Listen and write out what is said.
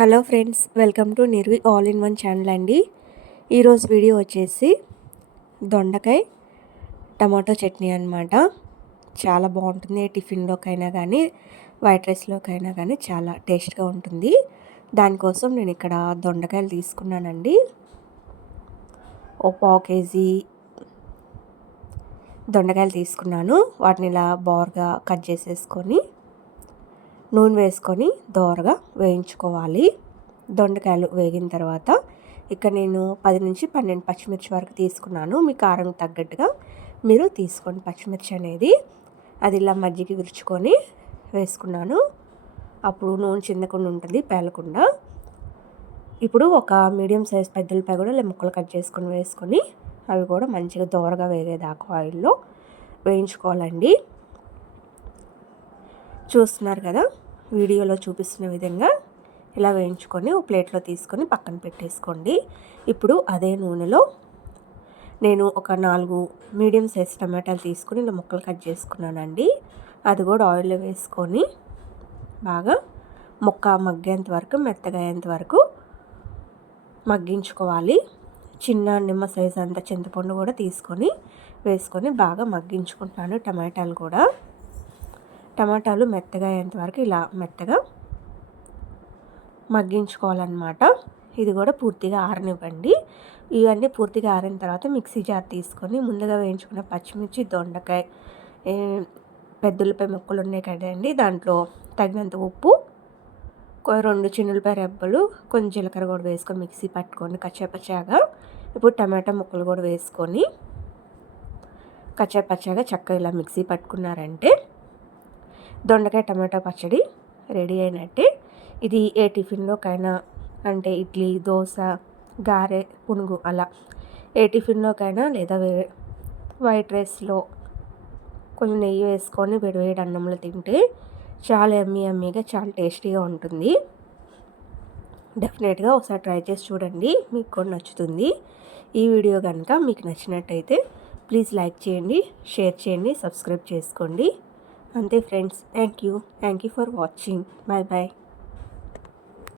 Hello friends welcome to Nirvi all in one channel అండి. ఈరోజు video వచ్చేసి దొండకాయ టమాటో చట్నీ అనమాట చాలా బాగుంటుంది టిఫిన్లోకైనా కానీ వైట్ రైస్లోకైనా కానీ చాలా టేస్ట్గా ఉంటుంది. దానికోసం నేను ఇక్కడ దొండకాయలు తీసుకున్నానండి. ఓ పావు కేజీ దొండకాయలు తీసుకున్నాను. వాటిని ఇలా బార్గా కట్ చేసేసుకొని నూనె వేసుకొని దోరగా వేయించుకోవాలి. దొండకాయలు వేగిన తర్వాత ఇక్కడ నేను పది నుంచి పన్నెండు పచ్చిమిర్చి వరకు తీసుకున్నాను. మీ కారం తగ్గట్టుగా మీరు తీసుకోండి పచ్చిమిర్చి అనేది. అది ఇలా మజ్జిగ విరుచుకొని వేసుకున్నాను. అప్పుడు నూనె చిందకుండా ఉంటుంది పేలకుండా. ఇప్పుడు ఒక మీడియం సైజ్ పెద్దలపై కూడా ఇలా ముక్కలు కట్ చేసుకొని వేసుకొని అవి కూడా మంచిగా దోరగా వేగేదాకా ఆయిల్లో వేయించుకోవాలండి. చూస్తున్నారు కదా? వీడియోలో చూపిస్తున్న విధంగా ఇలా వేయించుకొని ఓ ప్లేట్లో తీసుకొని పక్కన పెట్టేసుకోండి. ఇప్పుడు అదే నూనెలో నేను ఒక నాలుగు మీడియం సైజ్ టమాటాలు తీసుకుని ఇలా ముక్కలు కట్ చేసుకున్నానండి. అది కూడా ఆయిల్లో వేసుకొని బాగా ముక్క మగ్గేంత వరకు మెత్తగా అయ్యేంత వరకు మగ్గించుకోవాలి. చిన్న నిమ్మ సైజ్ అంత చింతపండు కూడా తీసుకొని వేసుకొని బాగా మగ్గించుకుంటాను టమాటాలు కూడా. టమాటాలు మెత్తగా అయ్యేంత వరకు ఇలా మెత్తగా మగ్గించుకోవాలన్నమాట. ఇది కూడా పూర్తిగా ఆరనివ్వండి. ఇవన్నీ పూర్తిగా ఆరిన తర్వాత మిక్సీ జార్ తీసుకొని ముందుగా వేయించుకున్న పచ్చిమిర్చి దొండకాయ పెద్దలపై ముక్కలు ఉన్నాయి కదండి దాంట్లో తగినంత ఉప్పు రెండు చిన్నులపై రెబ్బలు కొంచెం జీలకర్ర కూడా వేసుకొని మిక్సీ పట్టుకొని కచ్చాపచ్చాగా. ఇప్పుడు టమాటా ముక్కలు కూడా వేసుకొని కచ్చాపచ్చాగా చక్కగా ఇలా మిక్సీ పట్టుకున్నారంటే దొండకాయ టమాటా పచ్చడి రెడీ అయినట్టే. ఇది ఏ టిఫిన్లోకైనా అంటే ఇడ్లీ దోశ గారె పునుగు అలా ఏ టిఫిన్లోకైనా లేదా వే వైట్ రైస్లో కొంచెం నెయ్యి వేసుకొని వేడివేడి అన్నంలో తింటే చాలా ఎమ్మీ ఎమ్మీగా చాలా టేస్టీగా ఉంటుంది. డెఫినెట్గా ఒకసారి ట్రై చేసి చూడండి మీకు కూడా నచ్చుతుంది. ఈ వీడియో కనుక మీకు నచ్చినట్టయితే ప్లీజ్ లైక్ చేయండి షేర్ చేయండి సబ్స్క్రైబ్ చేసుకోండి. అంతే friends thank you thank you for watching bye bye